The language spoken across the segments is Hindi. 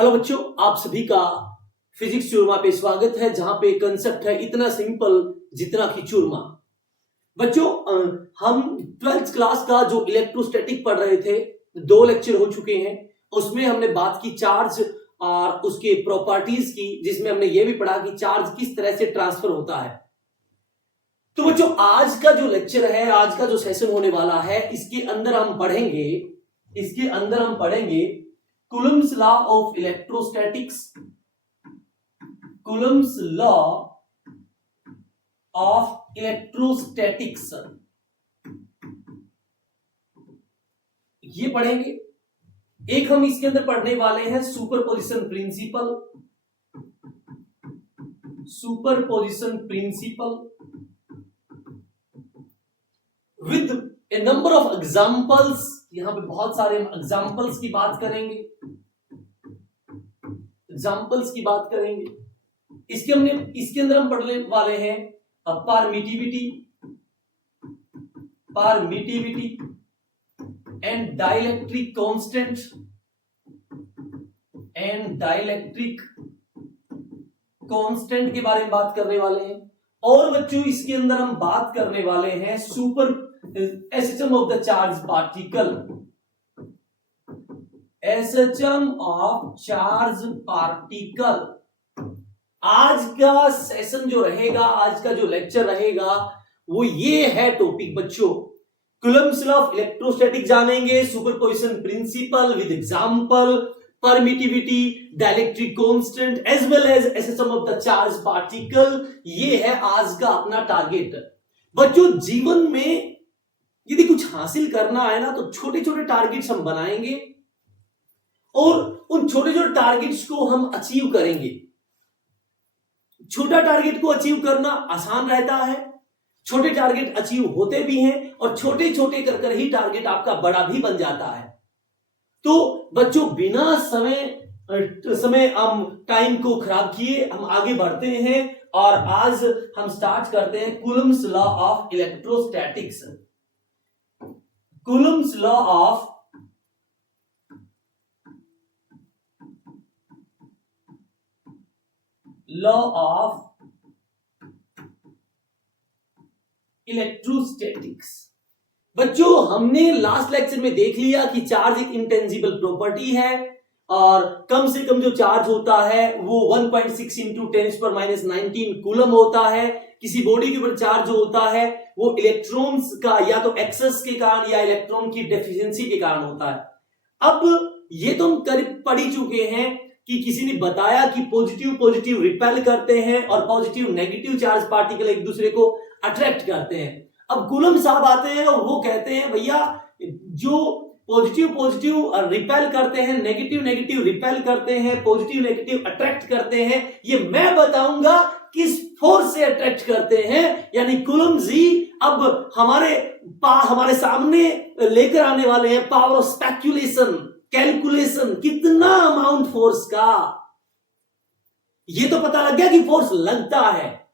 हेलो बच्चों, आप सभी का फिजिक्स चूरमा पे स्वागत है, जहां पे कंसेप्ट है इतना सिंपल जितना कि चूरमा। बच्चों, हम 12th क्लास का जो इलेक्ट्रोस्टैटिक पढ़ रहे थे, 2 लेक्चर हो चुके हैं। उसमें हमने बात की चार्ज और उसके प्रॉपर्टीज की, जिसमें हमने ये भी पढ़ा कि चार्ज किस तरह से ट्रांसफर होता है। तो बच्चों, आज का जो लेक्चर है, आज का जो सेशन होने वाला है, इसके अंदर हम पढ़ेंगे Coulomb's law of electrostatics, Coulomb's law of electrostatics, ये पढ़ेंगे। एक हम इसके अंदर पढ़ने वाले हैं superposition principle with A number of examples. यहां पे बहुत सारे एग्जाम्पल्स की बात करेंगे, इसके अंदर हम पढ़ने वाले हैं परमिटिविटी एंड डाइलेक्ट्रिक कांस्टेंट के बारे में बात करने वाले हैं। और बच्चों, इसके अंदर हम बात करने वाले हैं SHM of the charge particle. आज का सेशन जो रहेगा, आज का जो लेक्चर रहेगा, वो ये है टॉपिक बच्चों। कूलम्स लॉ ऑफ इलेक्ट्रोस्टैटिक जानेंगे, superposition principle with example, permittivity, dielectric constant as well as SHM of the charge particle. ये है आज का अपना टारगेट। बच्चों, जीवन में यदि कुछ हासिल करना है ना, तो छोटे छोटे टारगेट्स हम बनाएंगे और उन छोटे छोटे टारगेट्स को हम अचीव करेंगे। छोटा टारगेट को अचीव करना आसान रहता है, छोटे टारगेट अचीव होते भी हैं, और छोटे छोटे कर कर ही टारगेट आपका बड़ा भी बन जाता है। तो बच्चों, बिना समय हम टाइम को खराब किए हम आगे बढ़ते हैं, और आज हम स्टार्ट करते हैं Coulomb's law of electrostatics. Coulomb's law of electrostatics. बच्चों, हमने लास्ट लेक्चर में देख लिया कि चार्ज एक इंटेंजिबल प्रॉपर्टी है, और कम से कम जो चार्ज होता है वो 1.6 इंटू 10⁻⁹ कूलम होता है। किसी बॉडी के ऊपर चार्ज जो होता है वो इलेक्ट्रॉन्स का या तो एक्सेस के कारण या इलेक्ट्रॉन की डेफिशिएंसी के कारण होता है। अब ये तो हम पढ़ ही चुके हैं कि किसी ने बताया कि पॉजिटिव रिपेल करते हैं और पॉजिटिव नेगेटिव चार्ज पार्टिकल एक दूसरे को अट्रैक्ट करते हैं। अब कूलम साहब आते हैं और वो कहते हैं, भैया जो पॉजिटिव रिपेल करते हैं, नेगेटिव रिपेल करते हैं, पॉजिटिव नेगेटिव अट्रैक्ट करते हैं, ये मैं बताऊंगा किस फोर्स से अट्रैक्ट करते हैं। यानी कूलम जी अब हमारे सामने लेकर आने वाले हैं पावर ऑफ स्पेक्युलेशन, कैलकुलेशन, कितना अमाउंट फोर्स का। ये तो पता लग गया कि फोर्स लगता है,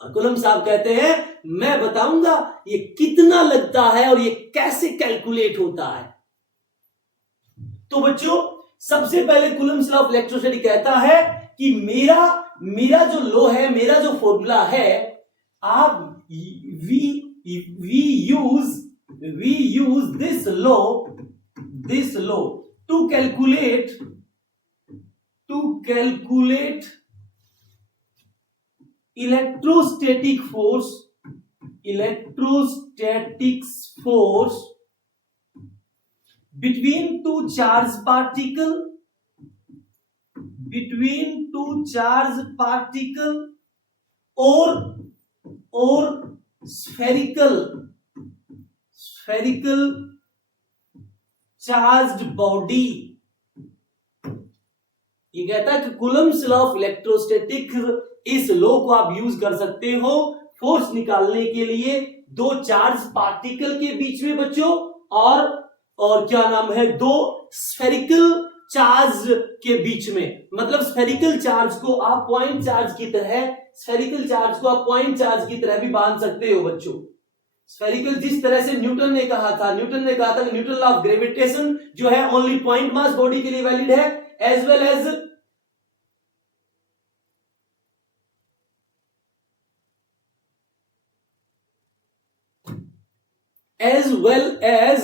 और कूलम साहब कहते हैं मैं बताऊंगा ये कितना लगता है और ये कैसे कैलकुलेट होता है। तो बच्चों, सबसे पहले कूलम्स लॉ ऑफ इलेक्ट्रोस्टैटिक्स कहता है कि मेरा जो लॉ है, मेरा जो फॉर्मूला है, आप we use this law to calculate electrostatic force between two charge particle or spherical charged body। ये कहता है कि कूलम्स लॉ ऑफ इलेक्ट्रोस्टैटिक्स, इस लॉ को आप यूज कर सकते हो फोर्स निकालने के लिए दो चार्ज पार्टिकल के बीच में बच्चों, और क्या नाम है, दो स्फेरिकल चार्ज के बीच में। मतलब स्फेरिकल चार्ज को आप पॉइंट चार्ज की तरह भी बांध सकते हो बच्चों। स्फेरिकल, जिस तरह से न्यूटन ने कहा था कि न्यूटन लॉ ऑफ ग्रेविटेशन जो है ओनली पॉइंट मास बॉडी के लिए वैलिड है, as well as as well as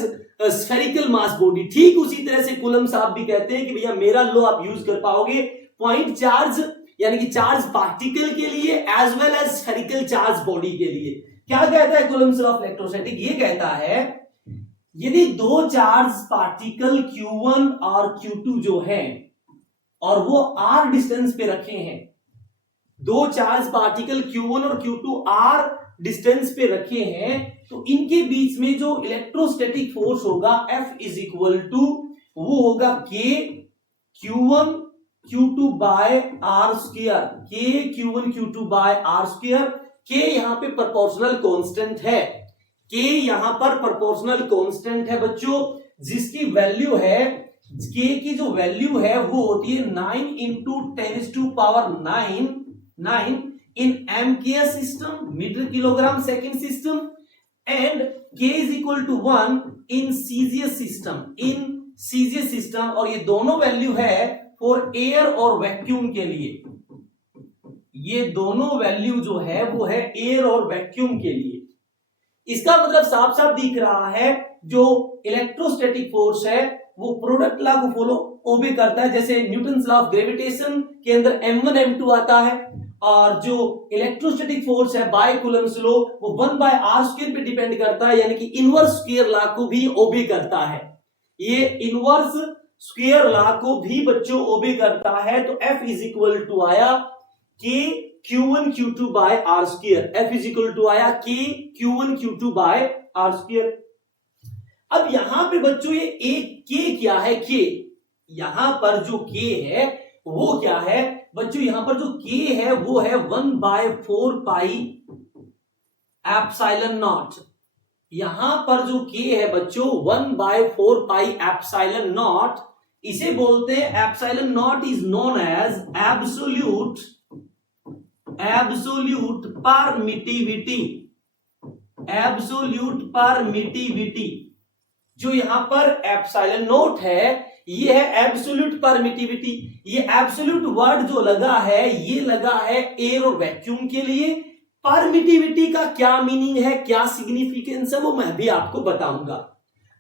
spherical mass body. ठीक उसी तरह से कूलम्ब साहब भी कहते हैं कि भैया मेरा लॉ आप यूज कर पाओगे पॉइंट चार्ज यानी कि चार्ज पार्टिकल के लिए as well as spherical charge body के लिए। क्या कहता है कूलम्ब लॉ ऑफ इलेक्ट्रोस्टैटिक? ये कहता है यदि दो चार्ज पार्टिकल Q1 और Q2 जो है और वो r डिस्टेंस पे रखे हैं, दो चार्ज पार्टिकल Q1 और Q2 r डिस्टेंस पे रखे हैं, तो इनके बीच में जो इलेक्ट्रोस्टैटिक फोर्स होगा F इज इक्वल टू वो होगा K Q1 Q2 by R square. K Q1 Q2 by R square. K यहां पे प्रोपोर्शनल कांस्टेंट है, K यहां पर प्रोपोर्शनल कांस्टेंट है बच्चों, जिसकी वैल्यू है K की जो वैल्यू है वो होती है 9 into 10⁹ in MKS system, metre kilogram second system, and K is equal to 1 in CGS system, और ये दोनों वैल्यू है फॉर एयर और वैक्यूम के लिए। ये दोनों वैल्यू जो है वो है एयर और वैक्यूम के लिए। इसका मतलब साफ साफ दिख रहा है जो इलेक्ट्रोस्टैटिक फोर्स है वो प्रोडक्ट लॉ को फॉलो ओबे करता है। जैसे न्यूटन्स लॉ ऑफ ग्रेविटेशन के अंदर m1 m2 आता है, और जो इलेक्ट्रोस्टैटिक फोर्स है बाय कूलम्ब्स लॉ वो 1/r² पे डिपेंड करता है, यानी कि इनवर्स स्क्वायर लॉ को भी ओबे करता है। ये इनवर्स स्क्वायर लॉ को भी बच्चों ओबे करता है। तो F इज इक्वल टू आया K Q1 Q2 by r²। F is equal to आया K Q1 Q2 by r²। अब यहां पे बच्चों ये एक K क्या है? K यहां पर जो K है वो क्या है बच्चों? यहां पर जो K है वो है 1/4 पाई एप्सिलॉन नॉट। यहां पर जो K है बच्चों 1/4 पाई एप्सिलॉन नॉट, इसे बोलते हैं epsilon naught is known as absolute permittivity. Absolute permittivity जो यहां पर एप्सिलॉन नॉट है ये है एब्सोल्यूट परमिटिविटी। ये एब्सोल्यूट वर्ड जो लगा है ये लगा है एयर और वैक्यूम के लिए। परमिटिविटी का क्या मीनिंग है, क्या सिग्निफिकेंस है, वो मैं भी आपको बताऊंगा।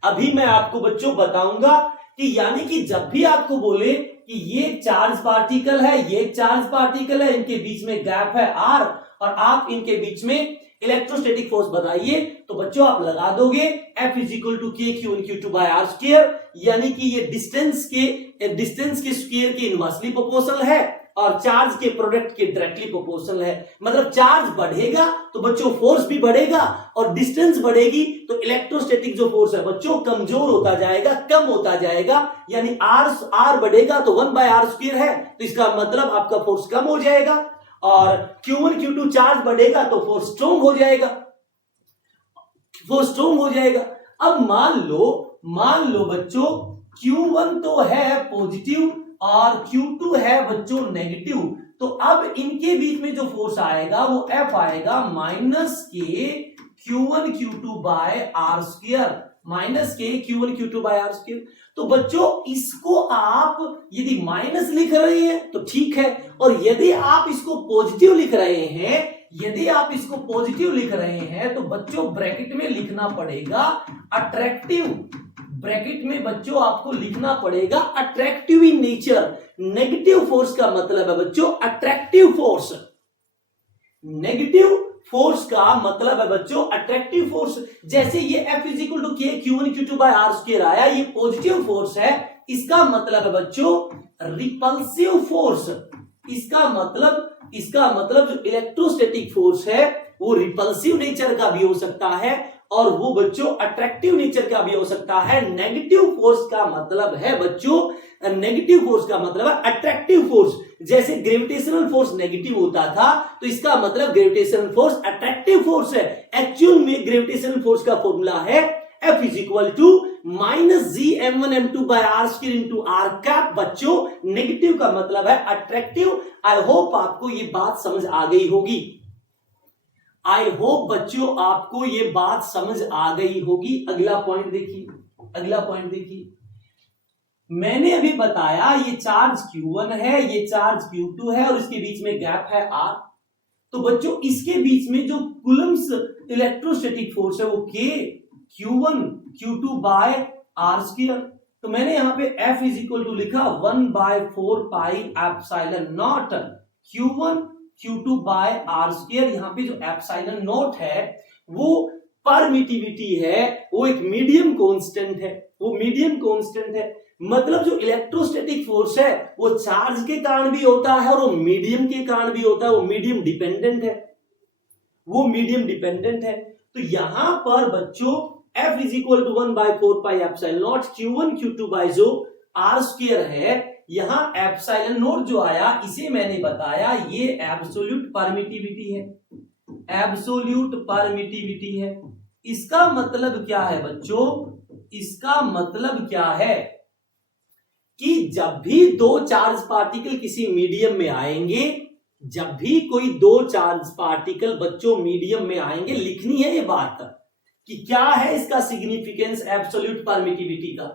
अभी मैं आपको बच्चों बताऊंगा कि यानी कि जब भी आपको बोले कि ये चार्ज पार्टिकल है, ये चार्ज पार्टिकल है, इनके बीच में गैप है r, और आप इनके बीच में इलेक्ट्रोस्टैटिक फोर्स बताइए, तो बच्चों आप लगा दोगे F is equal to K Q1 Q2 by r², यानी कि ये डिस्टेंस के स्क्वायर के इनवर्सली प्रोपोर्शनल है और चार्ज के प्रोडक्ट के डायरेक्टली प्रोपोर्शनल है। मतलब चार्ज बढ़ेगा तो बच्चों फोर्स भी बढ़ेगा, और डिस्टेंस बढ़ेगी तो इलेक्ट्रोस्टैटिक जो फोर्स है बच्चों कमजोर होता जाएगा, कम होता जाएगा। यानी r बढ़ेगा तो 1/r² है, तो इसका मतलब आपका फोर्स कम हो जाएगा, और Q1 Q2 चार्ज बढ़ेगा तो फोर्स स्ट्रॉन्ग हो जाएगा। अब मान लो बच्चों Q1 तो है पॉजिटिव और Q2 है बच्चों नेगेटिव, तो अब इनके बीच में जो फोर्स आएगा वो F आएगा -K Q1 Q2 by r², -K Q1 Q2 by r²। तो बच्चों इसको आप यदि माइनस लिख रहे हैं तो ठीक है, और यदि आप इसको पॉजिटिव लिख रहे हैं तो बच्चों ब्रैकेट में लिखना पड़ेगा अट्रैक्टिव। ब्रैकेट में बच्चों आपको लिखना पड़ेगा attractive in nature. Negative force का मतलब है बच्चों अट्रैक्टिव फोर्स। नेगेटिव फोर्स का मतलब है बच्चों अट्रैक्टिव फोर्स। जैसे ये F is equal to K Q1 Q2 by r² आया, ये पॉजिटिव फोर्स है, इसका मतलब है बच्चों रिपल्सिव फोर्स। इसका मतलब जो इलेक्ट्रोस्टैटिक फोर्स है वो रिपल्सिव नेचर का भी हो सकता है, और वो बच्चों अट्रैक्टिव नेचर का भी हो सकता है। नेगेटिव फोर्स का मतलब है अट्रैक्टिव फोर्स। जैसे ग्रेविटेशनल फोर्स नेगेटिव होता था तो इसका मतलब ग्रेविटेशनल फोर्स अट्रैक्टिव फोर्स है। एक्चुअल में ग्रेविटेशनल फोर्स का फॉर्मूला है F is equal to -G m1 m2 by r² into r²। बच्चों नेगेटिव का मतलब है अट्रैक्टिव। आई होप आपको ये बात समझ आ गई होगी। अगला पॉइंट देखिए, मैंने अभी बताया ये चार्ज Q1 है, ये चार्ज Q2 है, और इसके बीच में गैप है r। तो बच्चों इसके बीच में जो कूलम्ब्स इलेक्ट्रोस्टैटिक फोर्स है वो K Q1 Q2 by R square. तो मैंने यहां पे F इज इक्वल टू लिखा 1/4 pi epsilon naught Q1 Q2 by R square. यहां पे जो एप्सिलॉन नॉट है वो परमिटिविटी है, वो एक मीडियम कांस्टेंट है, वो मीडियम कांस्टेंट है। मतलब जो इलेक्ट्रोस्टैटिक फोर्स है वो चार्ज के कारण भी होता है और वो मीडियम के कारण भी होता है, वो मीडियम डिपेंडेंट है, वो मीडियम डिपेंडेंट है। तो यहां पर बच्चों F is equal to 1/4 pi epsilon naught Q1 Q2 by जो आर स्क्वायर है, यहां एप्सिलॉन नॉट जो आया इसे मैंने बताया ये एब्सोल्यूट परमिटिविटी है, एब्सोल्यूट परमिटिविटी है। इसका मतलब क्या है बच्चों, इसका मतलब क्या है कि जब भी दो चार्ज पार्टिकल किसी मीडियम में आएंगे, जब भी कोई दो चार्ज पार्टिकल बच्चों मीडियम में आएंगे, लिखनी है ये बात कि क्या है इसका सिग्निफिकेंस एब्सोल्यूट परमिटिविटी का।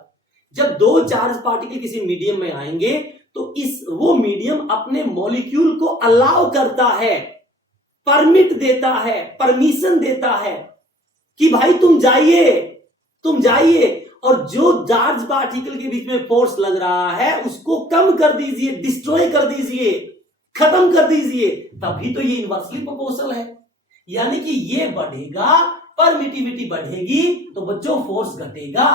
जब दो चार्ज पार्टिकल किसी मीडियम में आएंगे तो वो मीडियम अपने मॉलिक्यूल को अलाउ करता है, परमिट देता है, परमिशन देता है कि भाई तुम जाइए, तुम जाइए, और जो चार्ज पार्टिकल के बीच में फोर्स लग रहा है उसको कम कर दीजिए, डिस्ट्रॉय कर दीजिए, खत्म कर दीजिए, तभी तो ये इनवर्सली प्रोपोर्शनल है। यानी कि ये बढ़ेगा, परमिटिविटी बढ़ेगी तो बच्चों फोर्स घटेगा,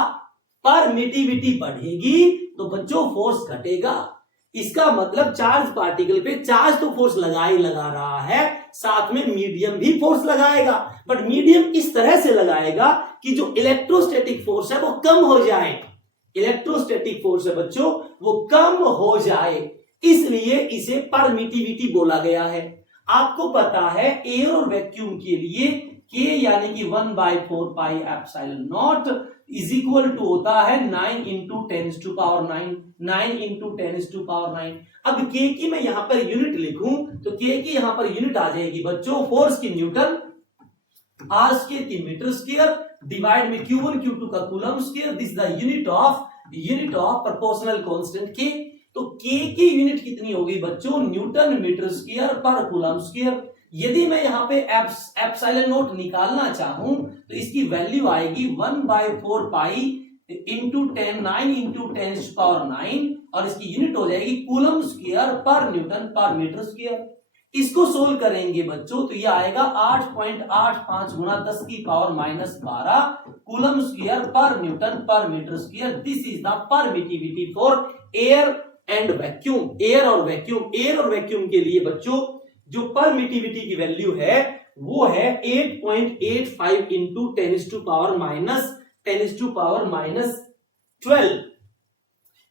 परमिटिविटी बढ़ेगी तो बच्चों फोर्स घटेगा। इसका मतलब चार्ज पार्टिकल पे चार्ज तो फोर्स लगा ही लगा रहा है, साथ में मीडियम भी फोर्स लगाएगा, बट मीडियम इस तरह से लगाएगा कि जो इलेक्ट्रोस्टैटिक फोर्स है वो कम हो जाए, इलेक्ट्रोस्टैटिक फोर्स है बच्चों वो कम हो जाए, इसलिए इसे परमिटिविटी बोला गया है। आपको पता है एयर और वैक्यूम के लिए K यानी कि 1/4 pi epsilon naught is equal to होता है 9 × 10⁹, 9 × 10⁹। अब K की मैं यहां पर यूनिट लिखूं तो K की यहां पर यूनिट आ जाएगी बच्चों फोर्स की न्यूटन, R स्क्वायर की मीटर स्क्वायर, डिवाइड में Q1 Q2 का coulomb square, this the unit of proportional constant K। तो K की यूनिट कितनी होगी बच्चों, न्यूटन मीटर स्क्वायर पर कूलम स्क्वायर। यदि मैं यहां पे एप्सिलॉन नॉट निकालना चाहूं तो इसकी वैल्यू आएगी 1/4 पाई इंटू 10, 9 × 10⁹, और इसकी यूनिट हो जाएगी कूलम स्क्वायर पर न्यूटन पर मीटर स्क्वायर। इसको सोल्व करेंगे बच्चों तो ये आएगा 8.85 × 10⁻12 कूलम स्क्वायर पर न्यूटन पर metre square. This is the permittivity for air and vacuum. Air और वैक्यूम, एयर और वैक्यूम के लिए बच्चों जो परमिटिविटी की वैल्यू है वो है 8.85 इंटू 10⁻12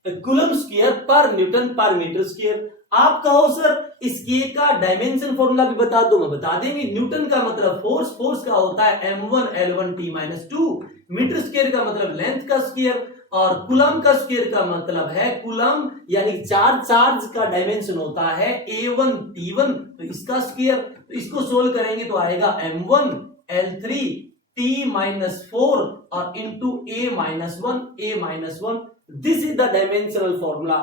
कूलम स्क्वायर पर न्यूटन पर मीटर स्क्वायर। आप कहो सर इस K का डायमेंशन फॉर्मूला भी बता दो, मैं बता देंगे। न्यूटन का मतलब फोर्स, फोर्स का होता है m1 L1 T-2, metre square का मतलब लेंथ का स्क्वायर, और कूलम का स्क्वायर का मतलब है कूलम यानी चार्ज, चार्ज का डायमेंशन होता है A1 T1, तो इसका स्क्वायर। तो इसको सोल्व करेंगे तो आएगा m1 L3 T-4 और into A-1 This is the dimensional formula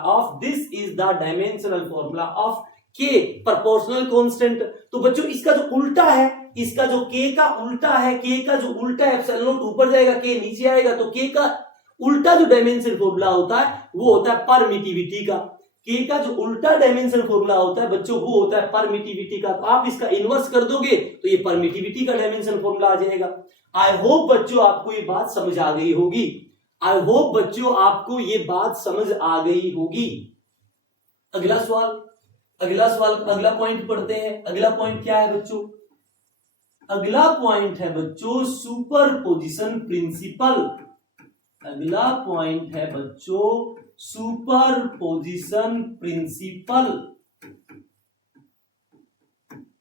of K, proportional constant। तो बच्चों इसका जो उल्टा है, इसका जो K का उल्टा है, K का जो उल्टा है एप्सिलॉन नॉट ऊपर जाएगा, K नीचे आएगा, तो K का उल्टा जो डायमेंशन फॉर्मूला होता है वो होता है परमिटिविटी का। K का जो उल्टा डायमेंशन फॉर्मूला होता है बच्चों वो होता है परमिटिविटी का। तो आप इसका इनवर्स कर दोगे तो ये परमिटिविटी का डायमेंशन फॉर्मूला आ जाएगा। आई होप बच्चों आपको ये बात समझ आ गई होगी, आई होप बच्चों आपको ये बात समझ आ गई होगी। अगला सवाल, अगला पॉइंट पढ़ते हैं। अगला पॉइंट क्या है बच्चों, अगला पॉइंट है बच्चों सुपरपोजिशन प्रिंसिपल। अगला पॉइंट है बच्चों सुपरपोजिशन प्रिंसिपल,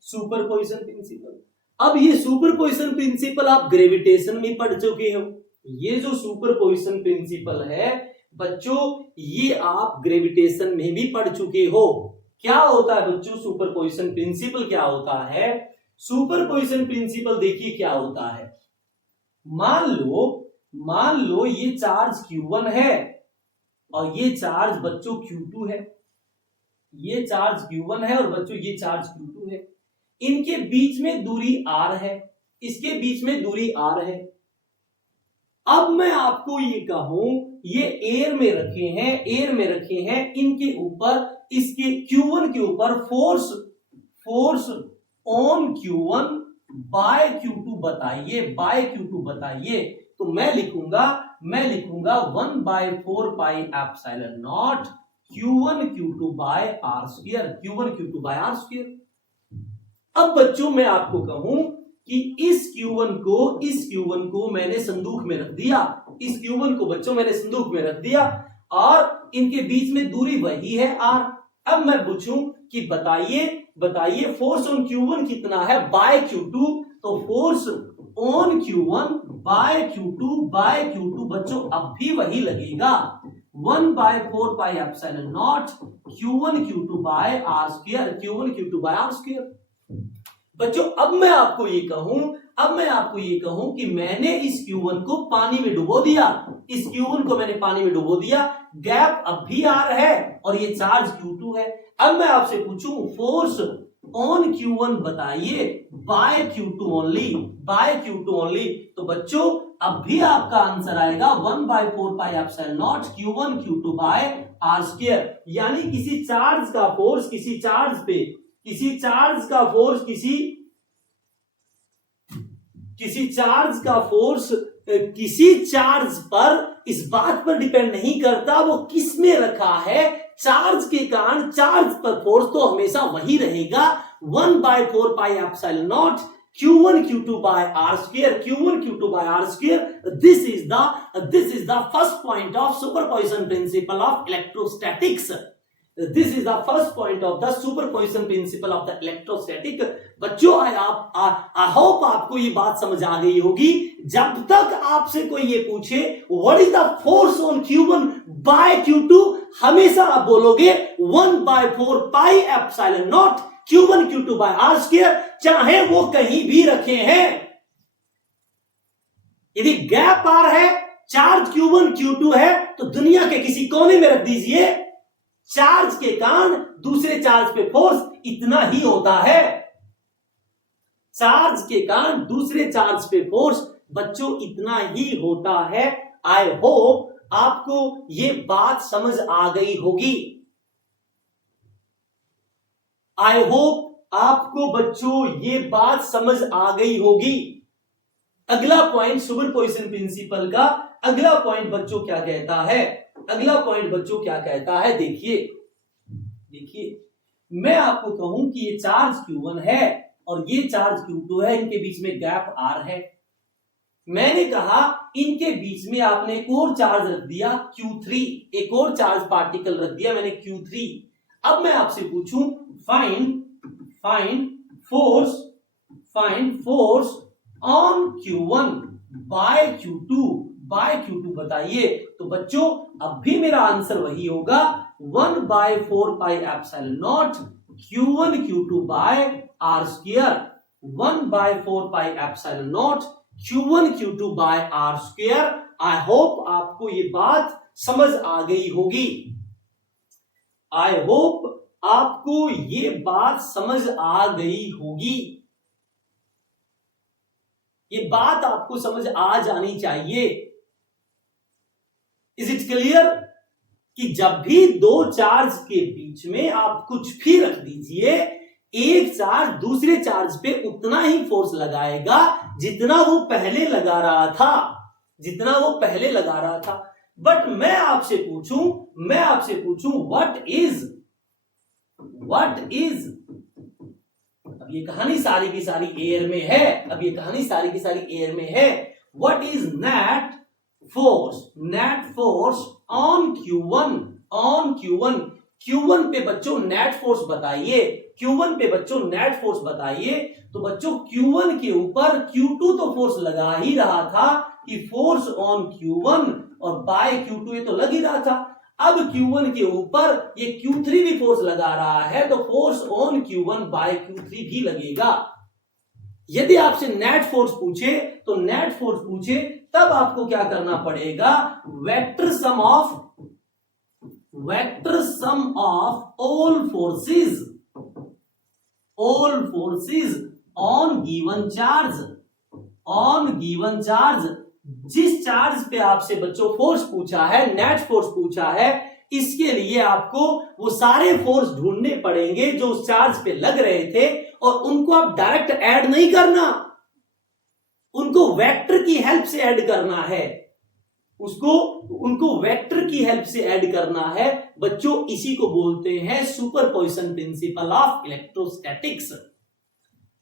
सुपरपोजिशन प्रिंसिपल। अब ये सुपरपोजिशन प्रिंसिपल आप ग्रेविटेशन में पढ़ चुके हो। ये जो सुपरपोजिशन प्रिंसिपल है बच्चों ये आप ग्रेविटेशन में भी पढ़ चुके हो। क्या होता है बच्चों सुपरपोजिशन प्रिंसिपल, क्या होता है सुपरपोजिशन प्रिंसिपल? देखिए क्या होता है, मान लो ये चार्ज Q1 है और ये चार्ज बच्चों Q2 है, ये चार्ज Q1 है और बच्चों ये चार्ज Q2 है। इनके बीच में दूरी R है, इसके बीच में दूरी R है। अब मैं आपको ये कहूं, ये एयर में रखे हैं, इनके ऊपर, इसके Q1 के ऊपर force on Q1 by Q2 बताइए। तो मैं लिखूंगा 1/4 pi epsilon naught Q1 Q2 by R square. अब बच्चों मैं आपको कहूं कि इस Q1 को मैंने संदूक में रख दिया, और इनके बीच में दूरी वही है R। अब मैं पूछूं कि बताइए फोर्स ऑन Q1 कितना है बाय Q2, तो force on Q1 by Q2 बच्चों अब भी वही लगेगा, 1/4 pi epsilon naught Q1 Q2 by R square. बच्चों अब मैं आपको ये कहूं कि मैंने इस Q1 को पानी में डुबो दिया, गैप अब भी R है और ये चार्ज Q2 है। अब मैं आपसे पूछूं फोर्स ऑन Q1 बताइए बाय Q2 ओनली, तो बच्चों अब भी आपका आंसर आएगा 1/4 pi epsilon naught Q1 Q2 by R square. यानी किसी चार्ज का फोर्स किसी चार्ज पर इस बात पर डिपेंड नहीं करता वो किस में रखा है, चार्ज के कारण चार्ज पर फोर्स तो हमेशा वही रहेगा, 1/4 pi epsilon naught Q1 Q2 by R square. This is the first point of superposition principle of electrostatics. बच्चों आई होप आपको ये बात समझ आ गई होगी। जब तक आपसे कोई ये पूछे what is the force on Q1 by Q2, हमेशा आप बोलोगे 1/4 pi epsilon naught Q1 Q2 by R square, चाहे वो कहीं भी रखे हैं। यदि गैप R है, चार्ज Q1 Q2 है, तो दुनिया के किसी कोने में रख दीजिए, चार्ज के कारण दूसरे चार्ज पे फोर्स इतना ही होता है, चार्ज के कारण दूसरे चार्ज पे फोर्स बच्चों इतना ही होता है। आई होप आपको ये बात समझ आ गई होगी। आई होप आपको बच्चों ये बात समझ आ गई होगी। अगला पॉइंट सुपरपोजिशन प्रिंसिपल का अगला पॉइंट बच्चों क्या कहता है, देखिए मैं आपको कहूं कि ये चार्ज Q1 है और ये चार्ज Q2 है, इनके बीच में गैप R है। मैंने कहा इनके बीच में आपने एक और चार्ज रख दिया Q3, एक और चार्ज पार्टिकल रख दिया मैंने Q3। अब मैं आपसे पूछूं find force on Q1 by Q2 बताइए। तो बच्चों अब भी मेरा आंसर वही होगा 1/4 pi epsilon naught Q1 Q2 by R square, 1/4 pi epsilon naught Q1 Q2 by R square. I hope आपको ये बात समझ आ गई होगी। ये बात आपको समझ आ जानी चाहिए। इज इट क्लियर कि जब भी दो चार्ज के बीच में आप कुछ भी रख दीजिए, एक चार्ज दूसरे चार्ज पे उतना ही फोर्स लगाएगा जितना वो पहले लगा रहा था। बट मैं आपसे पूछूं व्हाट इज अब ये कहानी सारी की सारी एयर में है। What is net force on Q1 पे बच्चों नेट फोर्स बताइए। तो बच्चों Q1 के ऊपर Q2 तो फोर्स लगा ही रहा था कि फोर्स ऑन Q1 और बाय Q2 ये तो लग ही रहा था। अब Q1 के ऊपर ये Q3 भी फोर्स लगा रहा है, तो force on Q1 bye Q3 भी लगेगा। यदि आपसे नेट फोर्स पूछे तब आपको क्या करना पड़ेगा, vector sum of all forces on given charge जिस चार्ज पे आपसे बच्चों फोर्स पूछा है, नेट फोर्स पूछा है, इसके लिए आपको वो सारे फोर्स ढूंढने पड़ेंगे जो उस चार्ज पे लग रहे थे, और उनको आप डायरेक्ट ऐड नहीं करना, उनको वेक्टर की हेल्प से ऐड करना है, उनको वेक्टर की हेल्प से ऐड करना है बच्चों। इसी को बोलते हैं सुपरपोजिशन प्रिंसिपल ऑफ इलेक्ट्रोस्टैटिक्स।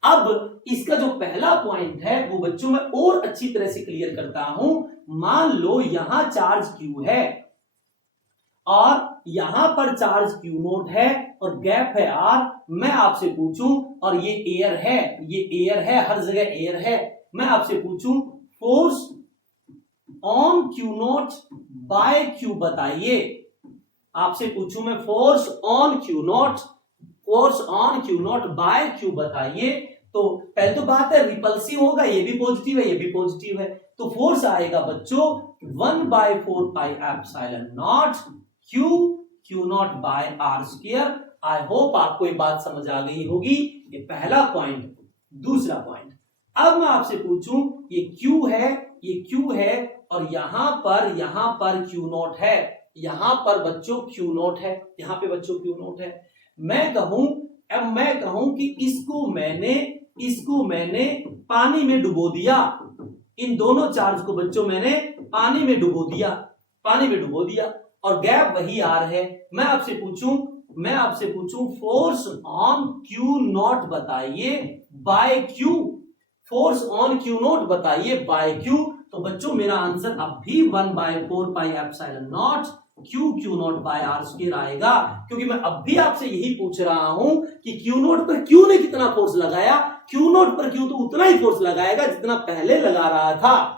अब इसका जो पहला पॉइंट है वो बच्चों मैं और अच्छी तरह से क्लियर करता हूं। मान लो यहां चार्ज Q है और यहां पर चार्ज Q0 है और गैप है R। मैं आपसे पूछूं, और ये एयर है, ये एयर है, हर जगह एयर है, मैं आपसे पूछूं force on Q0 bye Q बताइए। आपसे पूछूं मैं force on Q0 bye Q बताइए। तो पहले तो बात है रिपल्सिव होगा, ये भी पॉजिटिव है, ये भी पॉजिटिव है, तो फोर्स आएगा बच्चों 1/4πε0 Q0 by R square. I hope आपको ये बात समझ आ गई होगी। ये पहला पॉइंट। दूसरा पॉइंट, अब मैं आपसे पूछूं ये Q है, ये Q है, और यहां पर Q0 है, यहां पर बच्चों Q0 है, यहां पे बच्चों Q0 है। मैं कहूं कि इसको मैंने पानी में डुबो दिया, इन दोनों चार्ज को बच्चों मैंने पानी में डुबो दिया, और गैप वही R है। मैं आपसे पूछूं फोर्स ऑन Q0 बताइए bye Q, force on Q0 बताइए बाय Q। तो बच्चों मेरा आंसर अब भी 1/4πε0 Q0 बाय R स्क्वायर आएगा, क्योंकि मैं अब भी आपसे यही पूछ रहा हूं कि Q0 पर Q ने कितना फोर्स लगाया। Q0 पर Q तो उतना ही फोर्स लगाएगा जितना पहले लगा रहा था।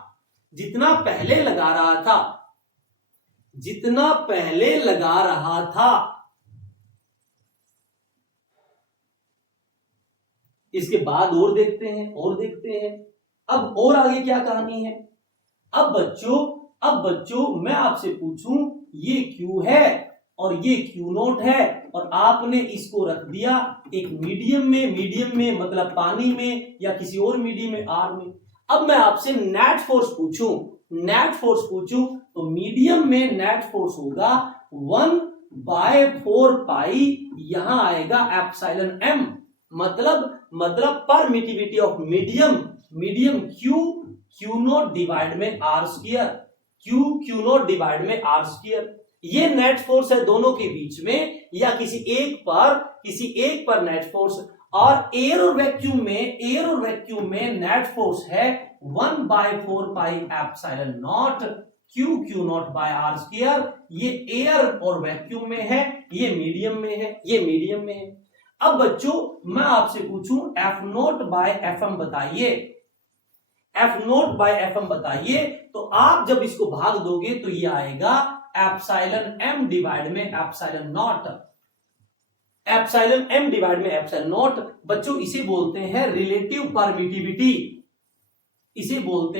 इसके बाद और देखते हैं अब और आगे क्या कहानी है। अब बच्चों मैं आपसे पूछूं ये Q है और ये Q0 है, और आपने इसको रख दिया एक मीडियम में मतलब पानी में या किसी और मीडियम में R में। अब मैं आपसे नेट फोर्स पूछूं तो मीडियम में नेट फोर्स होगा 1/4π, यहां आएगा एप्सिलॉन m, मतलब permittivity of medium Q0 divide में R स्क्वायर, Q0 डिवाइड में R स्क्वायर। ये नेट फोर्स है दोनों के बीच में, या किसी एक पर नेट फोर्स। और एयर और वैक्यूम में नेट फोर्स है 1/4πε0 Q0 बाय R स्क्वायर। ये एयर और वैक्यूम में है, ये मीडियम में है। अब बच्चों मैं आपसे पूछूं F0 बाय FM बताइए, तो आप जब इसको भाग दोगे तो ये आएगा एप्सिलॉन m डिवाइड में एप्सिलॉन नॉट। बच्चों इसे बोलते हैं relative permittivity F0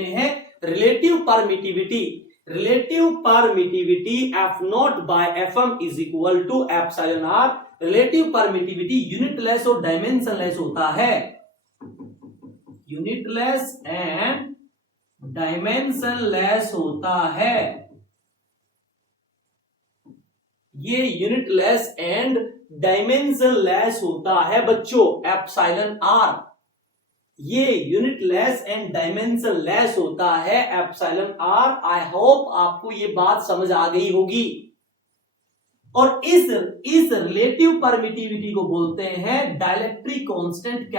by FM is equal to epsilon r। Relative permittivity unitless और डायमेंशनलेस होता है, यूनिटलेस एंड डायमेंशनलेस होता है। ये यूनिटलेस एंड डायमेंशनलेस होता है बच्चों एप्सिलॉन r, ये यूनिटलेस एंड डायमेंशनलेस होता है एप्सिलॉन r। आई होप आपको ये बात समझ आ गई होगी। और इस रिलेटिव परमिटिविटी को बोलते हैं डाइलेक्ट्रिक कांस्टेंट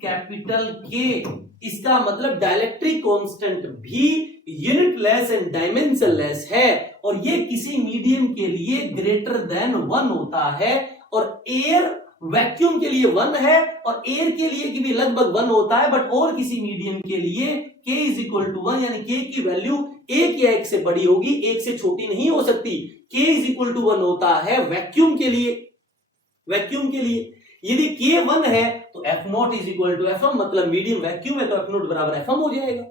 कैपिटल K, इसका मतलब डाइलेक्ट्रिक कांस्टेंट भी यूनिटलेस एंड डायमेंशनलेस है, और ये किसी मीडियम के लिए ग्रेटर देन 1 होता है, और एयर वैक्यूम के लिए 1 है और एयर के लिए भी लगभग 1 होता है, बट और किसी मीडियम के लिए K इज इक्वल टू 1, यानी K की वैल्यू 1 या 1 से बड़ी होगी, 1 से छोटी नहीं हो सकती। K इज इक्वल टू 1 होता है वैक्यूम के लिए। यदि K 1 है तो F0 is equal to FM, मतलब मीडियम वैक्यूम है तो F0 बराबर FM हो जाएगा।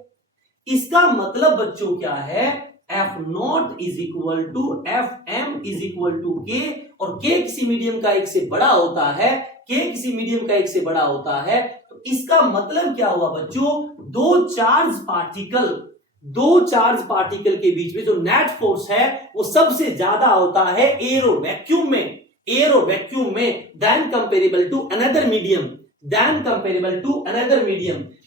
इसका मतलब बच्चों क्या है, F0 is equal to FM is equal to K, और K किसी मीडियम का 1 से बड़ा होता है, तो इसका मतलब क्या हुआ बच्चों, दो चार्ज पार्टिकल के बीच में जो नेट फोर्स है वो सबसे ज्यादा होता है एयर और वैक्यूम में then comparable to another medium.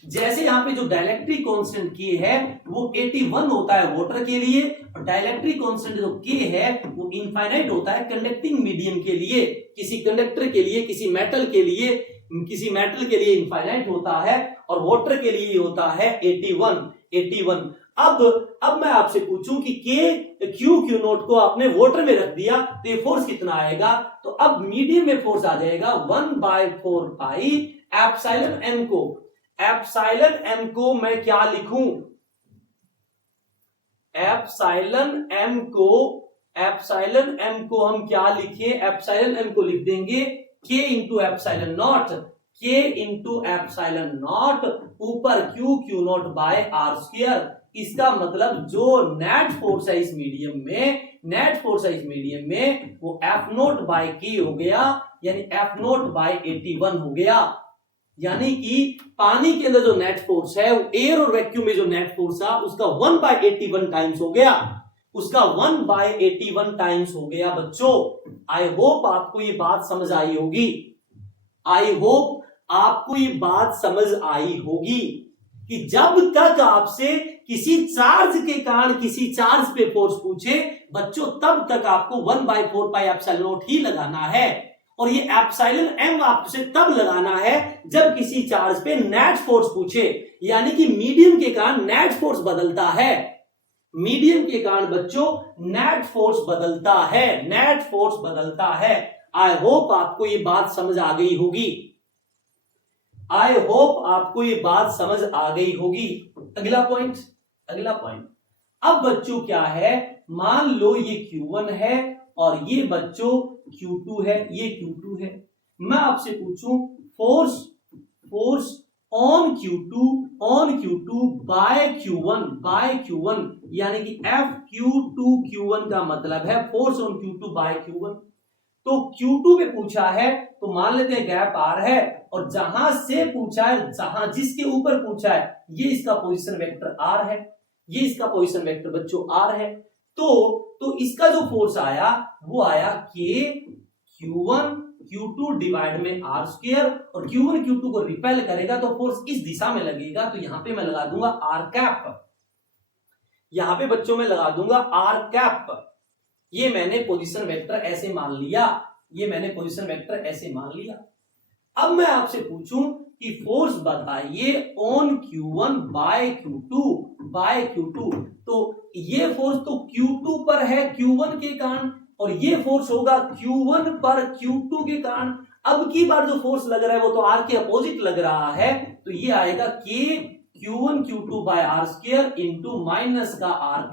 जैसे यहां पे जो डाइलेक्ट्रिक कांस्टेंट K है वो 81 होता है वाटर के लिए, और डाइलेक्ट्रिक कांस्टेंट जो K है वो इनफाइनाइट होता है कंडक्टिंग मीडियम के लिए, किसी कंडक्टर के लिए, किसी मेटल के लिए इनफाइनाइट होता है, और वाटर के लिए होता है 81। अब मैं आपसे पूछूं कि Q नोट को आपने वाटर में रख दिया तो ये फोर्स कितना आएगा, तो अब मीडियम में फोर्स आ जाएगा 1/4 पाई एप्सिलॉन m को मैं क्या लिखूं, एप्सिलॉन m को हम क्या लिखे, एप्सिलॉन m को लिख देंगे K इंटू एप्सिलॉन नॉट ऊपर Q naught by r square. इसका मतलब जो नेट फोर्स है इस मीडियम में वो F नोट बाय K हो गया, यानी F नोट बाय 81 हो गया। यानी कि पानी के अंदर जो नेट फोर्स है वो एयर और वैक्यूम में जो नेट फोर्स था उसका 1/81 टाइम्स हो गया, बच्चों। आई होप आपको ये बात समझ आई होगी कि जब तक आपसे किसी चार्ज के कारण किसी चार्ज पे फोर्स पूछे बच्चों, तब तक आपको 1/4 पाई एप्सिलॉन नॉट ही लगाना है, और ये एप्सिलॉन m आपसे तब लगाना है जब किसी चार्ज पे नेट फोर्स पूछे, यानी कि मीडियम के कारण नेट फोर्स बदलता है। आई होप आपको ये बात समझ आ गई होगी। अगला पॉइंट अब बच्चों क्या है, मान लो ये Q1 है और ये बच्चों Q2 है, मैं आपसे पूछूं force on Q2 bye Q1 यानी कि FQ2Q1 का मतलब है force on Q2 bye Q1। तो Q2 पे पूछा है तो मान लेते हैं गैप R है, और जहां से पूछा है, जहां जिसके ऊपर पूछा है ये इसका पोजीशन वेक्टर R है, बच्चों R है। तो इसका जो फोर्स आया वो आया Q1 Q2 डिवाइड में R स्क्वायर, और Q1 Q2 को रिपेल करेगा तो फोर्स इस दिशा में लगेगा, तो यहां पे मैं लगा दूंगा R कैप। ये मैंने पोजीशन वेक्टर ऐसे मान लिया। अब मैं आपसे पूछूं कि फोर्स बताइए ऑन Q1 बाय Q2, तो ये फोर्स तो Q2 पर है Q1 के कारण, और ये फोर्स होगा Q1 पर Q2 के कारण। अब की बार जो फोर्स लग रहा है वो तो R के अपोजिट लग रहा है, तो ये आएगा Q1 Q2 by R square into minus का R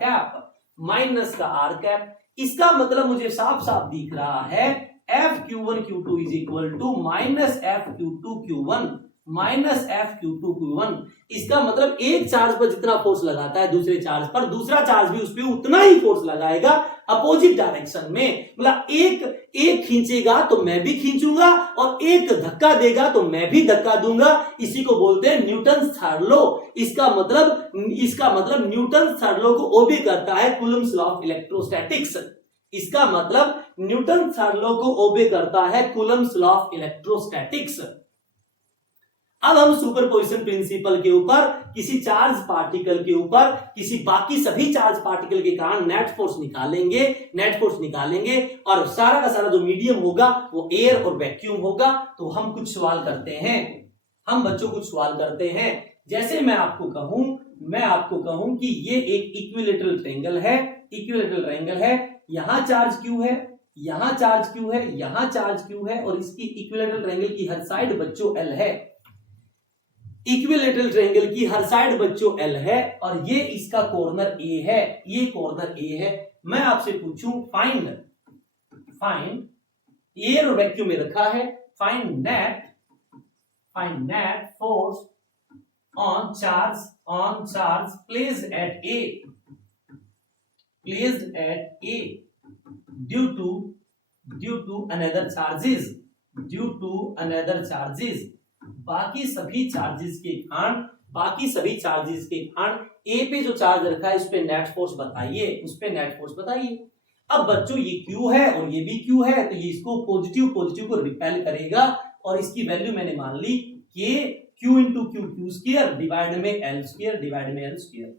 कैप। इसका मतलब मुझे साफ साफ दिख रहा है FQ1 Q2 is equal to minus FQ2 Q1। इसका मतलब एक चार्ज पर जितना फोर्स लगाता है दूसरे चार्ज पर, दूसरा चार्ज भी उस पर उतना ही फोर्स लगाएगा अपोजिट डायरेक्शन में। मतलब एक खींचेगा तो मैं भी खींचूंगा, और एक धक्का देगा तो मैं भी धक्का दूंगा। इसी को बोलते हैं न्यूटन थर्ड लॉ। इसका मतलब न्यूटन थर्ड लॉ को ओबे करता है कूलम्ब्स लॉ ऑफ इलेक्ट्रोस्टैटिक्स। अब हम सुपरपोजिशन प्रिंसिपल के ऊपर किसी चार्ज पार्टिकल के ऊपर किसी बाकी सभी चार्ज पार्टिकल के कारण नेट फोर्स निकालेंगे, और सारा का सारा जो मीडियम होगा वो एयर और वैक्यूम होगा। तो हम कुछ सवाल करते हैं, जैसे मैं आपको कहूं कि ये एक इक्विलैटरल ट्रायंगल है, यहां चार्ज Q है, यहां चार्ज Q है, और इसकी इक्विलैटरल ट्रायंगल की हर साइड बच्चों L है, और ये इसका कॉर्नर A है। मैं आपसे पूछूं फाइंड एयर और वैक्यूम में रखा है, find net force on charge placed at A due to another charges बाकी सभी चार्जेस के कारण ए पे जो चार्ज रखा है उस पे नेट फोर्स बताइए। अब बच्चों ये Q है और ये भी Q है, तो ये इसको पॉजिटिव को रिपेल करेगा और इसकी वैल्यू मैंने मान ली कि Q into Q square divide में L स्क्वायर।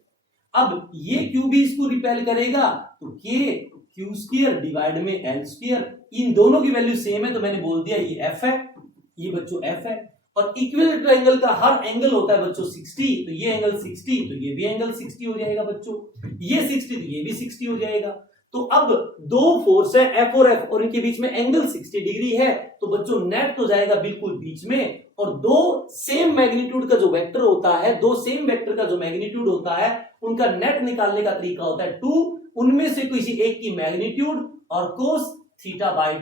अब ये Q भी इसको रिपेल करेगा तो K Q स्क्वायर डिवाइड में L स्क्वायर, इन दोनों की वैल्यू सेम है तो मैंने बोल दिया ये F है, ये बच्चों F है। और इक्विलेटरल एंगल का हर एंगल होता है बच्चों 60, तो ये एंगल 60 तो ये भी एंगल 60 हो जाएगा बच्चों, ये 60 तो ये भी 60 हो जाएगा। तो अब दो फोर्स है F और इनके बीच में एंगल 60 डिग्री है, तो बच्चों नेट तो जाएगा बिल्कुल बीच में, और दो सेम मैग्नीट्यूड का जो वेक्टर होता है, दो सेम वेक्टर का जो मैग्नीट्यूड होता है उनका नेट निकालने का तरीका होता है 2, उनमें से किसी एक की मैग्नीट्यूड और कोस थीटा बाई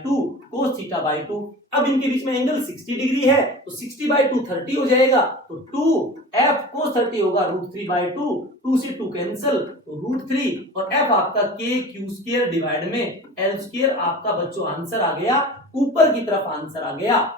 2। अब इनके बीच में एंगल 60 डिग्री है तो 60/2 30 हो जाएगा, तो 2f cos 30 होगा √3/2, 2 से 2 कैंसिल तो √3, और f आपका k q स्क्वायर डिवाइड में l स्क्वायर आपका बच्चों आंसर आ गया, ऊपर की तरफ आंसर आ गया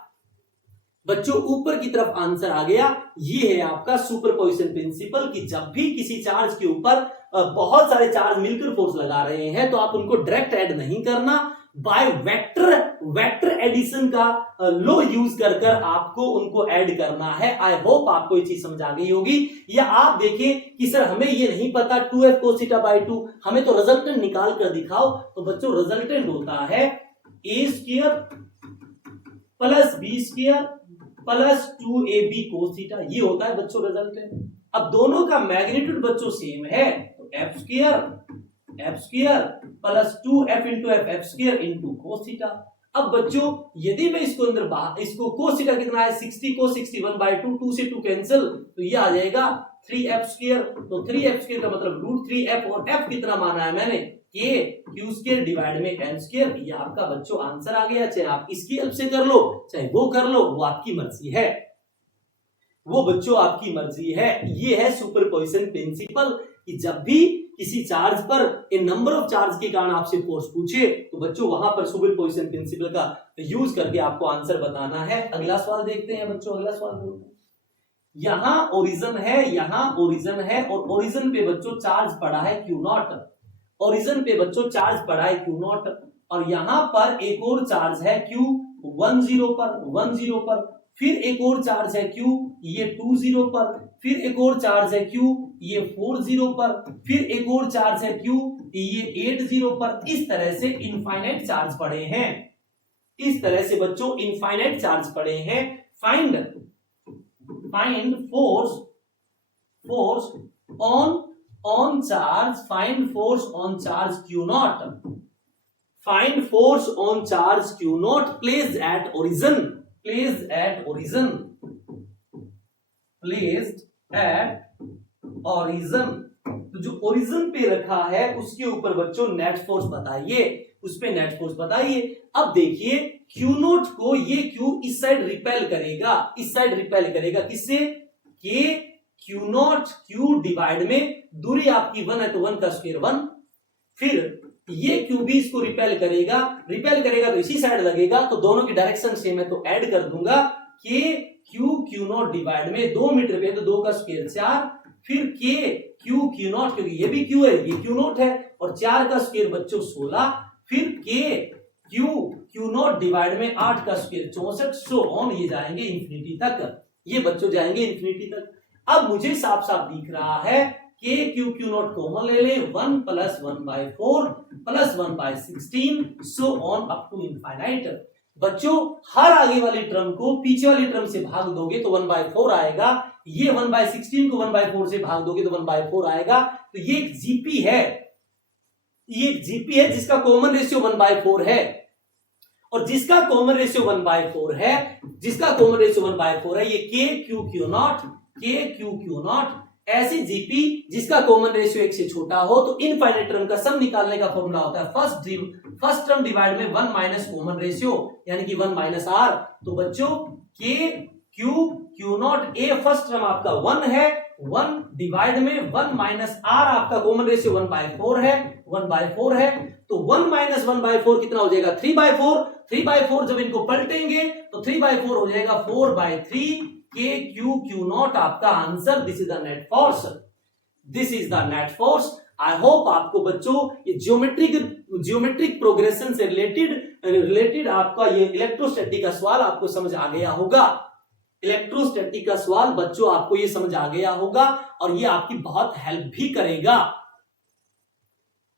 बच्चों, ऊपर की तरफ आंसर आ गया। ये है आपका सुपरपोजिशन प्रिंसिपल कि जब भी किसी चार्ज के ऊपर बहुत सारे चार्ज मिलकर फोर्स लगा रहे हैं तो आप उनको डायरेक्ट ऐड नहीं करना, बाय वेक्टर एडिशन का लो यूज कर आपको उनको ऐड करना है। आई होप आपको ये चीज समझ आ गई होगी। या आप देखें कि सर हमें ये नहीं पता 2f cos θ/2, हमें तो रिजल्टेंट निकाल कर दिखाओ, तो बच्चों रिजल्टेंट होता है a square plus b square plus 2ab cos θ, ये होता है बच्चों रिजल्टेंट। अब दोनों का मैग्नीट्यूड बच्चों सेम है तो f square plus 2f into f square into cos θ। अब बच्चों यदि मैं इसको अंदर इसको cos θ कितना है 60 cos 60 1/2, 2 से 2 कैंसिल तो ये आ जाएगा 3f स्क्वायर, तो 3f स्क्वायर का मतलब √3f, और f कितना माना है मैंने k q स्क्वायर डिवाइड में l स्क्वायर। ये आपका बच्चों आंसर आ गया, चाहे आप इसकी हेल्प से कर लो चाहे वो कर लो, वो आपकी मर्जी है, वो बच्चों आपकी मर्जी है। ये है सुपरपोजिशन प्रिंसिपल कि जब भी किसी चार्ज पर ए नंबर ऑफ चार्ज के कारण आपसे फोर्स पूछे तो बच्चों वहां पर सुपरपोजिशन प्रिंसिपल का यूज करके आपको आंसर बताना है। अगला सवाल देखते हैं बच्चों, अगला सवाल बोलते हैं। यहां ओरिजिन है और ओरिजिन पे बच्चों चार्ज पड़ा है Q0, ओरिजिन पे बच्चों चार्ज पड़ा है Q0, और यहां पर एक और चार्ज है Q10 पर, फिर एक और चार्ज है Q ये 20 पर, फिर एक और चार्ज है Q ये 40 पर, फिर एक और चार्ज है Q ये 80 पर। इस तरह से इनफाइनाइट चार्ज पड़े हैं, इस तरह से बच्चों इनफाइनाइट चार्ज पड़े हैं। Find force on charge, find force on charge Q0, find force on charge Q0 placed at origin, तो जो ओरिजिन पे रखा है उसके ऊपर बच्चों नेट फोर्स बताइए, उस पे नेट फोर्स बताइए। अब देखिए Q0 को ये Q इस साइड रिपेल करेगा, किससे? के Q0 Q डिवाइड में दूरी आपकी 1 है तो 1 का स्क्वायर 1, फिर ये Q भी इसको रिपेल करेगा तो इसी साइड लगेगा, तो दोनों की डायरेक्शन सेम है तो ऐड कर दूंगा के Q0 डिवाइड में 2 मीटर पे तो 2 का स्क्वायर 4, फिर के Q0 क्योंकि ये भी Q है ये Q0 है, और 4 का स्क्वायर बच्चों 16, फिर के Q0 डिवाइड में 8 का स्क्वायर 64, सो ऑन ये जाएंगे इंफिनिटी तक, ये बच्चों जाएंगे इंफिनिटी तक। अब मुझे साफ साफ दिख रहा है के Q0 कॉमन ले ले, 1 plus 1/4 plus 1/16 so on up to infinite. बच्चों हर आगे वाली टर्म को पीछे वाली टर्म से भाग दोगे तो 1/4 आएगा, ये 1/16 को 1/4 से भाग दोगे तो 1/4 आएगा, तो ये एक जीपी है, जिसका कॉमन रेशियो 1/4 है, और जिसका कॉमन रेशियो 1/4 है, ये के क्यू क्यू नॉट ऐसी जीपी जिसका कॉमन रेशियो 1 से छोटा हो, तो इनफाइनाइट टर्म का सम निकालने का फॉर्मूला होता है फर्स्ट टर्म डिवाइड में 1 माइनस कॉमन रेशियो यानी कि 1 माइनस आर। तो बच्चों के Q not a first term आपका 1 है, 1 डिवाइड में 1 माइनस आर आपका कॉमन रेशियो 1/4 है, तो 1 माइनस 1/4 कितना हो जाएगा 3/4 जब इनको पलटेंगे तो 3/4 हो जाएगा 4/3 के क्यू क्यू नॉट आपका answer. This is the net force, this is the net force. I hope आपको बच्चों ये ज्योमेट्रिक प्रोग्रेशन से रिलेटेड आपका ये इलेक्ट्रोस्टैटिक का सवाल आपको समझ आ गया होगा। इलेक्ट्रोस्टैटिक का सवाल बच्चों आपको ये समझ आ गया होगा और ये आपकी बहुत हेल्प भी करेगा।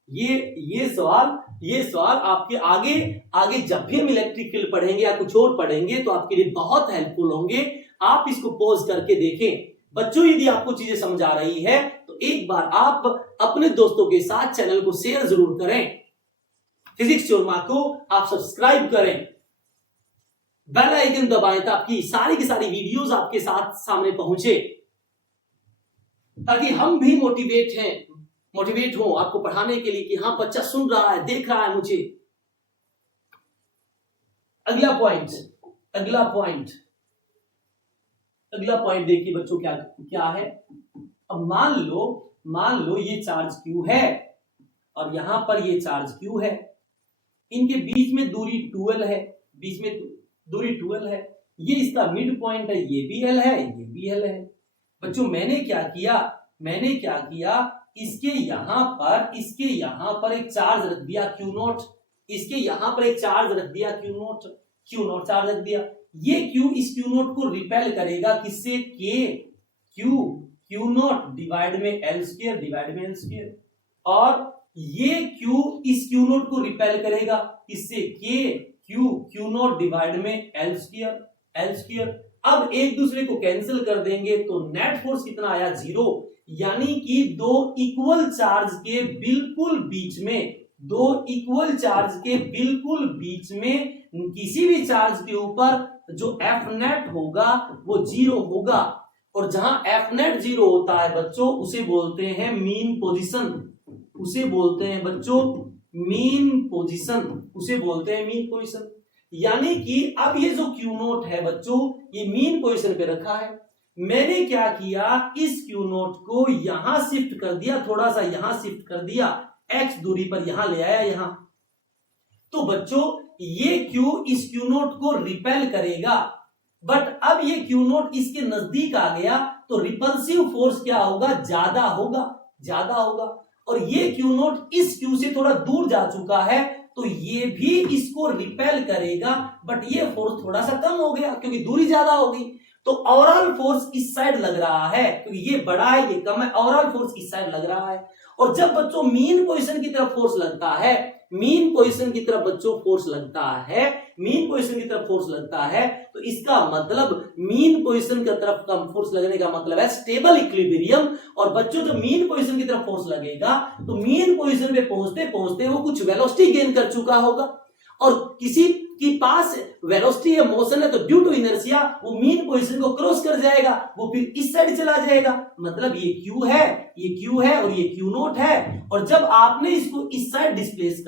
ये सवाल आपके आगे जब भी हम इलेक्ट्रिक फील्ड पढ़ेंगे या कुछ और पढ़ेंगे तो आपके लिए बहुत हेल्पफुल होंगे। आप इसको पॉज करके देखें। बच्चों यदि आपको चीजें समझ आ रही है तो एक बार आप अपने दोस्तों के साथ चैनल को शेयर जरूर करें, फिजिक्स चोरमा को आप सब्सक्राइब करें, बेल आइकन दबाएं ताकि सारी की सारी वीडियोस आपके साथ सामने पहुंचे, ताकि हम भी मोटिवेट हो आपको पढ़ाने के लिए कि हाँ बच्चा सुन रहा है, देख रहा है मुझे। अगला पॉइंट देखिए बच्चों क्या है। अब मान लो ये चार्ज Q है और यहां पर ये चार्ज Q है, इनके बीच में दूरी 2L है, ये इसका मिड पॉइंट है, ये भी L है, ये भी L है। बच्चों मैंने क्या किया, इसके यहां पर एक चार्ज रख दिया Q0, इसके यहां पर एक चार्ज रख दिया Q0 चार्ज रख दिया। ये Q इस Q0 को रिपेल करेगा किससे? Q0 डिवाइड में L2 और ये Q इस Q0 को रिपेल करेगा किससे? Q0 डिवाइड में L2। अब एक दूसरे को कैंसिल कर देंगे तो नेट फोर्स कितना आया? 0। यानी कि दो इक्वल चार्ज के बिल्कुल बीच में किसी भी चार्ज के ऊपर जो F नेट होगा वो 0 होगा, और जहां F नेट 0 होता है बच्चों उसे बोलते हैं मीन पोजीशन। यानी कि अब ये जो Q0 है बच्चों ये मीन पोजीशन पे रखा है। मैंने क्या किया, इस Q0 को यहां शिफ्ट कर दिया, थोड़ा सा यहां शिफ्ट कर दिया, x दूरी पर यहां ले आया यहां। तो बच्चों ये Q इस Q0 को रिपेल करेगा, बट अब ये Q0 इसके नजदीक आ गया तो रिपल्सिव फोर्स क्या होगा? ज्यादा होगा। और ये Q0 इस Q से थोड़ा दूर जा चुका है तो ये भी इसको रिपेल करेगा, बट ये फोर्स थोड़ा सा कम हो गया क्योंकि दूरी ज्यादा हो गई। तो ओवरऑल फोर्स इस साइड लग रहा है क्योंकि ये बड़ा है ये कम है, ओवरऑल फोर्स इस साइड लग रहा है। और जब बच्चों मीन पोजीशन की तरफ फोर्स लगता है, मीन पोजीशन की तरफ फोर्स लगता है तो इसका मतलब मीन पोजीशन की तरफ कम फोर्स लगने का मतलब है स्टेबल इक्विलिब्रियम। और बच्चों जब मीन पोजीशन की तरफ फोर्स लगेगा तो मीन पोजीशन पे पहुंचते पहुंचते वो कुछ वेलोसिटी गेन कर चुका होगा, और किसी के पास वेलोसिटी या मोशन है तो ड्यू टू इनर्शिया वो मीन पोजीशन को क्रॉस कर जाएगा, वो फिर इस साइड चला जाएगा। मतलब ये Q है और ये Q0 है, और जब आपने इसको इस साइड डिस्प्लेस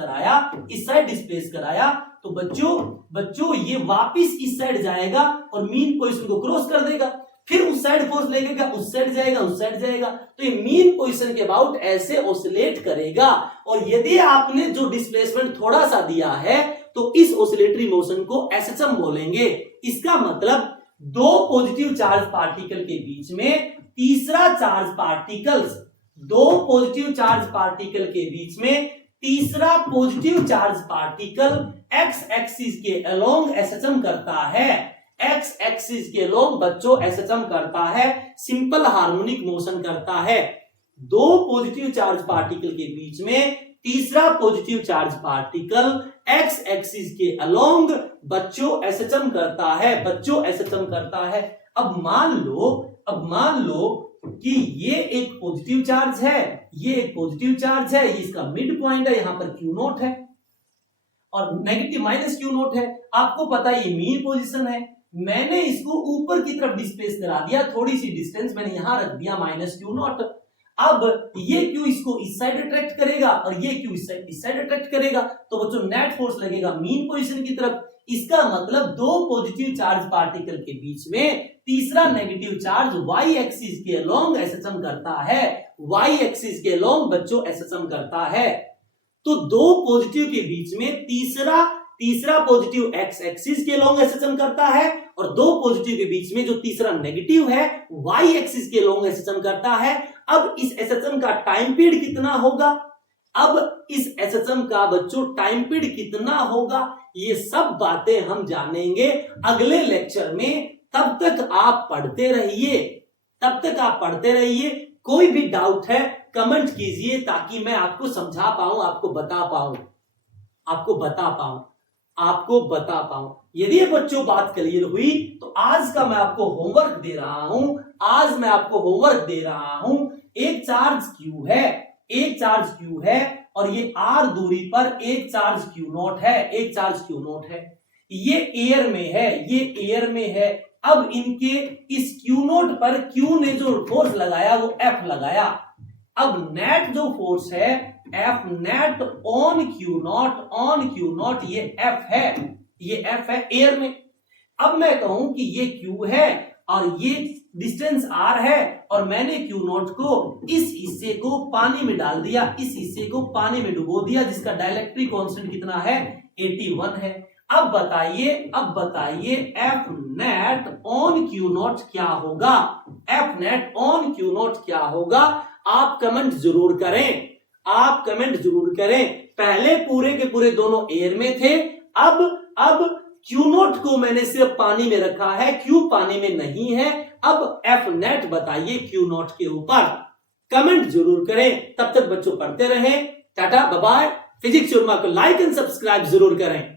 कराया तो बच्चों ये वापिस इस साइड जाएगा और मीन पोजीशन को क्रॉस कर देगा, फिर उस साइड फोर्स लगेगा, उस साइड जाएगा। तो ये मीन पोजीशन के अबाउट ऐसे ऑसिलेट करेगा। और यदि आपने जो डिस्प्लेसमेंट थोड़ा सा दिया है तो इस ऑसिलेटरी मोशन को SHM बोलेंगे। इसका मतलब दो पॉजिटिव चार्ज पार्टिकल के बीच में तीसरा चार्ज पार्टिकल x एक्सिस के अलोंग SHM करता है। x एक्सिस के अलोंग बच्चों SHM करता है, सिंपल हार्मोनिक मोशन करता है। दो पॉजिटिव चार्ज पार्टिकल के बीच में तीसरा positive charge particle x axis के अलोंग बच्चों SHM करता है। अब मान लो कि ये एक पॉजिटिव चार्ज है, ये इसका मिड पॉइंट है, यहां पर Q0 है और नेगेटिव माइनस Q0 है। आपको पता है ये मीन पोजीशन है, मैंने इसको ऊपर की तरफ डिस्प्लेस करा दिया, थोड़ी सी डिस्टेंस मैंने यहां रख दिया -Q0। अब ये Q इसको इस साइड अट्रैक्ट करेगा और ये Q इस साइड अट्रैक्ट करेगा, तो बच्चों नेट फोर्स लगेगा मीन पोजीशन की तरफ। इसका मतलब दो पॉजिटिव चार्ज पार्टिकल के बीच में तीसरा नेगेटिव चार्ज y एक्सिस के अलोंग SHM करता है। तो दो पॉजिटिव के बीच में तीसरा तीसरा पॉजिटिव एक्स एक्सिस के लॉन्ग एसेसन करता है और दो पॉजिटिव के बीच में जो तीसरा नेगेटिव है वाई एक्सिस के लॉन्ग एसेसन करता है। अब इस एसेसन का टाइम पीरियड कितना होगा, अब इस एसेसन का बच्चों टाइम पीरियड कितना होगा, ये सब बातें हम जानेंगे अगले लेक्चर में। तब तक आप पढ़ते रहिए, तब तक आप पढ़ते रहिए। कोई भी डाउट है कमेंट कीजिए ताकि मैं आपको समझा पाऊं, आपको बता पाऊं। यदि ये बच्चों बात क्लियर हुई तो आज का मैं आपको होमवर्क दे रहा हूं। एक चार्ज Q है और ये R दूरी पर एक चार्ज Q नॉट है। ये एयर में है। अब इनके इस Q नॉट पर Q ने जो फोर्स लगाया वो F लगाया। अब नेट जो फोर्स है F net on Q not ये F है एयर में। अब मैं कहूं कि ये Q है और ये डिस्टेंस R है और मैंने Q नॉट को इस हिस्से को पानी में डाल दिया, इस हिस्से को पानी में डुबो दिया जिसका डाइलेक्ट्रिक कांस्टेंट कितना है 81 है। अब बताइए F net on Q not क्या होगा। आप कमेंट जरूर करें। पहले पूरे के पूरे दोनों एयर में थे, अब Q नॉट को मैंने सिर्फ पानी में रखा है, Q पानी में नहीं है। अब F नेट बताइए Q नॉट के ऊपर, कमेंट जरूर करें। तब तक बच्चों पढ़ते रहें। टाटा बाय बाय। फिजिक्स शर्मा को लाइक एंड सब्सक्राइब जरूर करें।